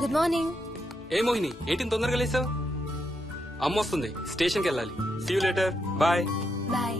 Good morning. ఏ మోహిని ఏంటి తొందరగా లేసావు? అమ్మ వస్తుంది, స్టేషన్కి వెళ్ళాలి. See you later. Bye. Bye.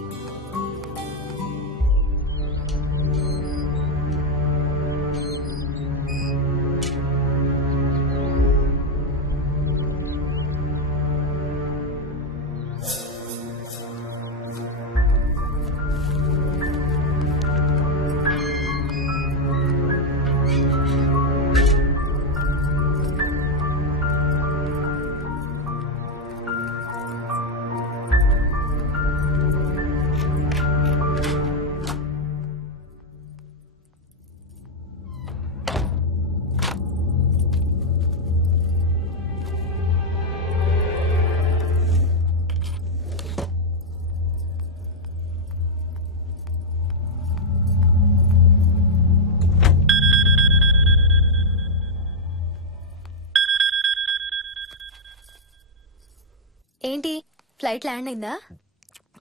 ఏంటి ఫ్లైట్ ల్యాండ్ అయిందా?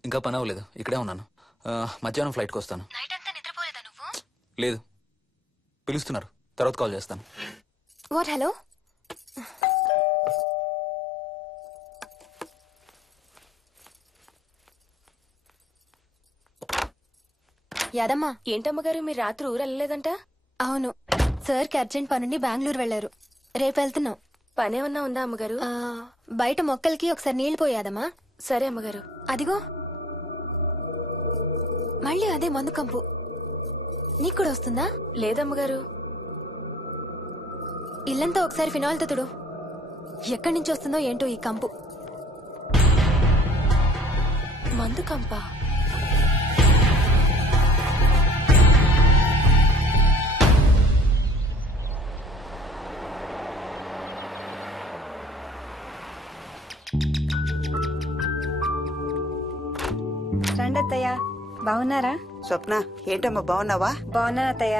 ఇంకా పని అవ్వలేదు, ఇక్కడే ఉన్నాను. మధ్యాహ్నం ఫ్లైట్కి వస్తాను. నైట్ అంతా నిద్రపోలేదా నువ్వు? లేదు, పిలుస్తున్నారు, తర్వాత కాల్ చేస్తాను. వాట్? హలో. యాదమ్మా. ఏంటమ్మగారు మీరు రాత్రి ఊరు వెళ్ళలేదంట? అవును, సార్కి అర్జెంట్ పనుండి బెంగళూరు వెళ్లారు. రేపు వెళ్తున్నాం. పనేమన్నా ఉందా అమ్మగారు? బయట మొక్కలకి ఒకసారి నీళ్లు పోయాదమ్మా. సరే అమ్మగారు. అదిగో మళ్ళీ అదే మందు కంపు. నీకు కూడా వస్తుందా? లేదమ్మగారు. ఇల్లంతా ఒకసారి ఫినాయిల్ తో తుడు. ఎక్కడి నుంచి వస్తుందో ఏంటో ఈ కంపు. మందు కంపా? రండి అత్తయ్య. బాగున్నారా? స్వప్న, ఏంటమ్మా బాగున్నావా? బాగున్నా అత్తయ్య.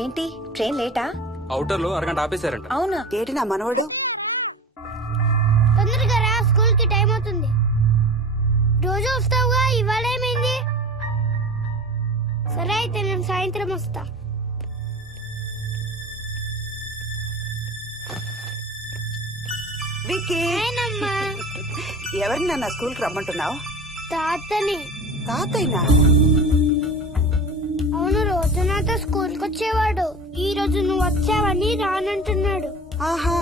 ఏంటి ట్రైన్ లేటా? అవుటర్ లో అరగంట ఆపేశారంట. అవునా? ఏంటి నా మనవడు? తొందరగా రా, స్కూల్ కి టైం అవుతుంది. రోజు వస్తావుగా, ఇవాళ ఏమైంది? సరే అయితే నేను సాయంత్రం వస్తా. విక్కీ, ఎవరిని నా స్కూల్ కి రమ్మంటున్నావు? తాతని. తాతయ్యనా? అవును, రోజు నాతో స్కూల్ కి వచ్చేవాడు. ఈ రోజు నువ్వు వచ్చావని రానంటున్నాడు. ఆహా,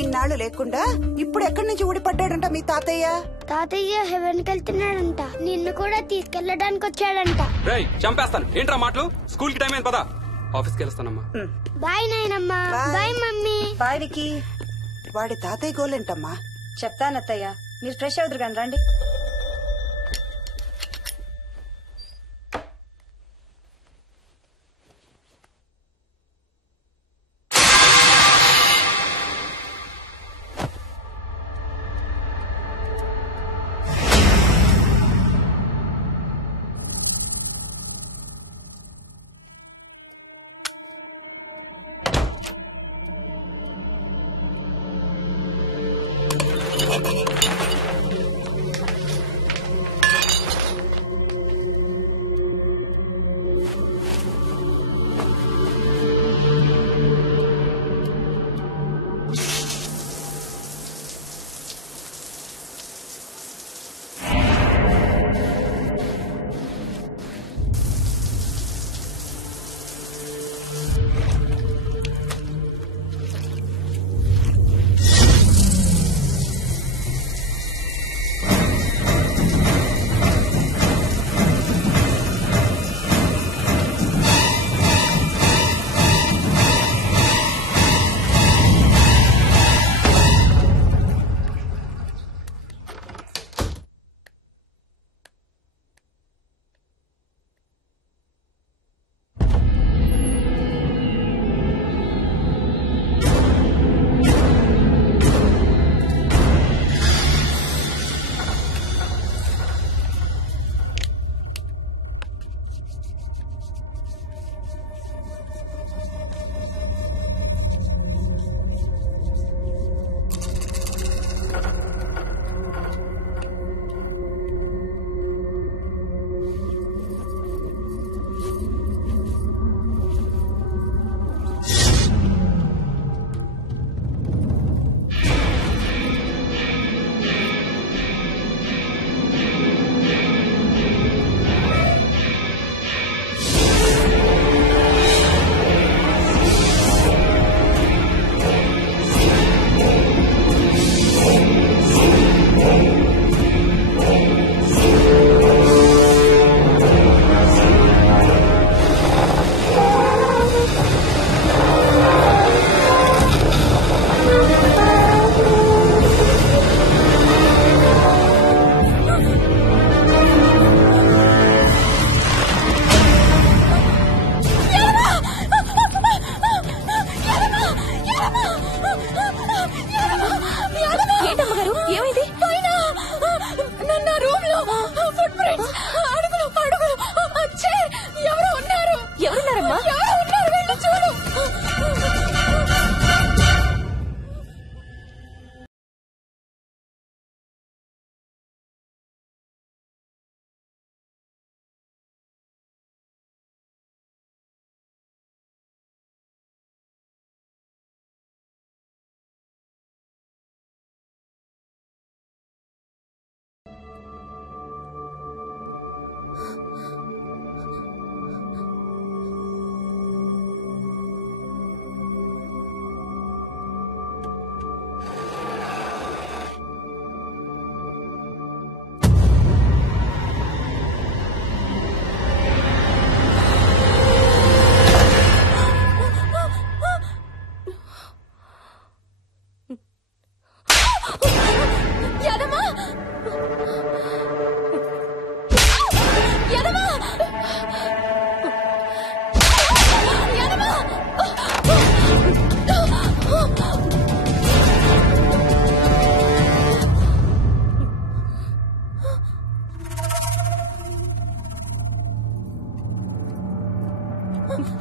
ఇన్నాళ్ళు లేకుండా ఇప్పుడు ఎక్కడి నుంచి ఊడిపడ్డాడంట మీ తాతయ్య? తాతయ్య హెవెన్ కి వెళ్తున్నాడంట. నిన్ను కూడా తీసుకెళ్లడానికి వచ్చాడంట. రేయ్, చంపేస్తాను. ఏంట్రా మాటలు? స్కూల్ కి టైం అయింది, పదా. ఆఫీస్కి వెళ్తానమ్మా. బాయ్ నాయనమ్మా. Bye mummy. Bye Vicky. వాడి తాతయ్య గోలేంటమ్మా? చెప్తానత్తయ్య, మీరు ఫ్రెష్ అవుతురు కానీ రండి. ఏంటమ్మగారు ఏమైంది? నా రూమ్ లో ఫుట్ ప్రింట్స్, అడుగులు అడుగులు, చైర్, ఎవరు ఉన్నారు? ఎవరున్నారమ్మా? ఎవరు ఉన్నారు? వెళ్ళి చూడు.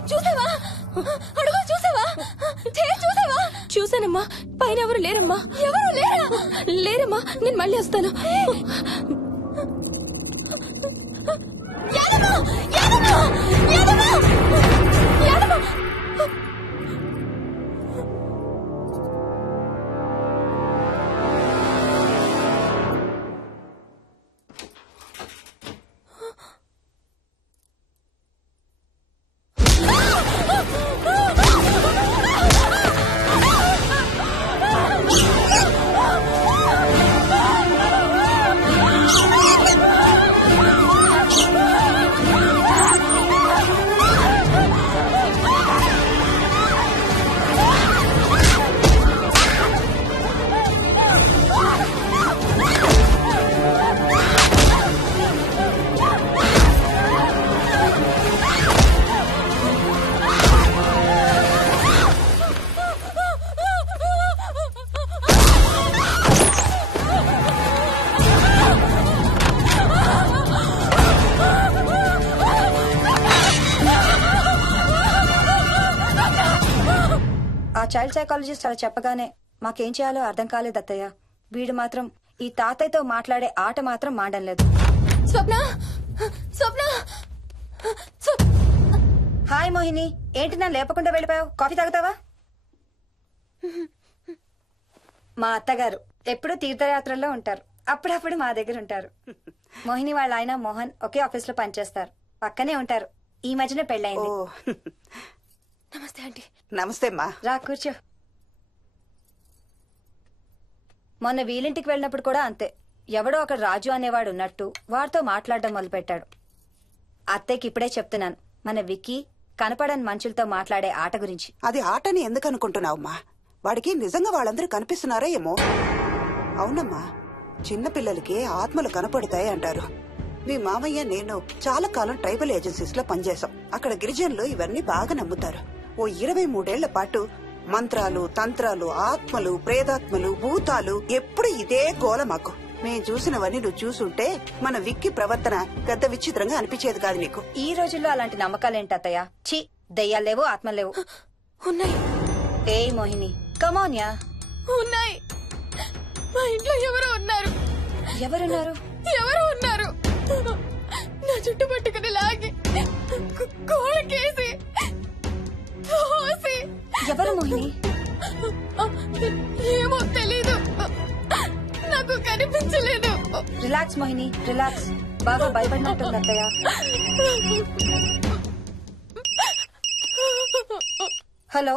చూసావా? అడుగు చూసావా? చైర్ చూసావా? చూసానమ్మా, పైన ఎవరు లేరమ్మా. ఎవరు లేరా? లేరమ్మా, నేను మళ్ళీ వస్తాను. చైల్డ్ సైకాలజిస్ట్ అలా చెప్పగానే మాకేం చేయాలో అర్థం కాలేదు అత్తయ్య. వీడు మాత్రం ఈ తాతయ్యతో మాట్లాడే ఆట మాత్రం మాడం లేదు. స్వప్న, స్వప్న, హాయ్ మోహిని, ఏంటి నన్ను లేపకుండా వెళ్ళిపోయావు? కాఫీ తాగుతావా? మా అత్తగారు ఎప్పుడూ తీర్థయాత్రల్లో ఉంటారు, అప్పుడప్పుడు మా దగ్గర ఉంటారు. మోహిని వాళ్ళ ఆయన మోహన్ ఒకే ఆఫీస్ లో పనిచేస్తారు, పక్కనే ఉంటారు. ఈ మధ్యన పెళ్ళైంది. నమస్తే ఆంటీ. నమస్తే అమ్మా. రా కూర్చో. మొన్న వీలింటికి వెళ్ళినప్పుడు కూడా అంతే. ఎవడో ఒక రాజు అనేవాడు ఉన్నట్టు వాడితో మాట్లాడడం మొదలుపెట్టాడు. అత్తయ్యకి ఇప్పుడే చెప్తున్నాను, మన విక్కీ కనపడని మనుషులతో మాట్లాడే ఆట గురించి. అది ఆటని ఎందుకు అనుకుంటున్నావమ్మా? వాడికి నిజంగా వాళ్ళందరూ కనిపిస్తున్నారా ఏమో. అవునమ్మా, చిన్నపిల్లలకి ఆత్మలు కనపడతాయి అంటారు. మీ మామయ్య నేను చాలా కాలం ట్రైబల్ ఏజెన్సీస్ లో పనిచేశాం. అక్కడ గిరిజనులు ఇవన్నీ బాగా నమ్ముతారు. ఓ 23 ఏళ్ల పాటు మంత్రాలు, తంత్రాలు, ఆత్మలు, ప్రేతాత్మలు, భూతాలు, ఎప్పుడు ఇదే గోల మాకు. మేం చూసినవన్నీ నువ్వు చూసుంటే మన విక్కీ ప్రవర్తన పెద్ద విచిత్రంగా అనిపించేది కాదు నీకు. ఈ రోజుల్లో అలాంటి నమ్మకాలేంటి అత్తయ్య? ఛీ, దెయ్యాలు లేవు, ఆత్మలు లేవు. ఉన్నాయి. ఏ మోహిని, కమోన్యా. ఉన్నాయి. మా ఇంట్లో ఎవరో ఉన్నారు. ఎవరున్నారు? ఎవరు ఉన్నారు? నా చుట్టు పట్టుకుని లాగి కోళ్ళకేసి ఎవరు మోహిని? ఏమో తెలీదు, నాకు కనిపించలేదు. Relax Mohini, relax. బాగా భయపడినట్టుంది అత్తయ్య. హలో.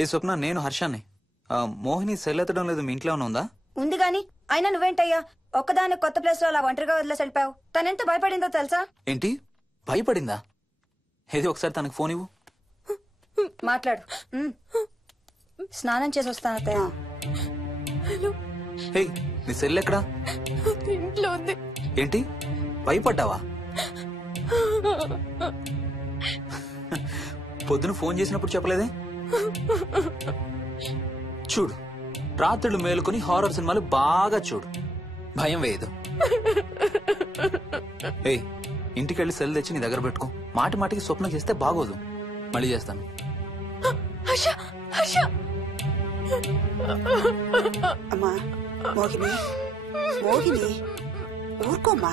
ఏ స్వప్న, నేను హర్షాన్ని. మోహిని సెల్ ఎత్తడం లేదు, మీ ఇంట్లో ఏమైనా ఉందా? ఉంది గాని, అయినా నువ్వేంటయ్యా ఒక్కదాని కొత్త ప్లేస్ లో అలా ఒంటరిగా వదిలేసి వెళ్ళిపోయావు? తనెంత భయపడిందో తెలుసా? ఏంటి, భయపడిందా? ఏది ఒకసారి తనకు ఫోన్ ఇవ్వు. మాట్లాడు. స్నానం చేసి వస్తాను అత్తయ్య. హే, నీ సెల్ ఎక్కడా? ఇంట్లో ఉంది. ఏంటి, భయపడ్డావా? పొద్దున ఫోన్ చేసినప్పుడు చెప్పలేదే? చూడు, రాత్రులు మేలుకొని హారర్ సినిమాలు బాగా చూడు, భయం వేయదు. ఏయ్, ఇంటికెళ్ళి సెల్ తెచ్చి నీ దగ్గర పెట్టుకో. మాటి మాటికి స్వప్నం చేస్తే బాగోదు. మళ్ళీ చేస్తాను. హర్ష హర్ష అమ్మా మోహిని, మోహిని ఊరుకోమ్మా.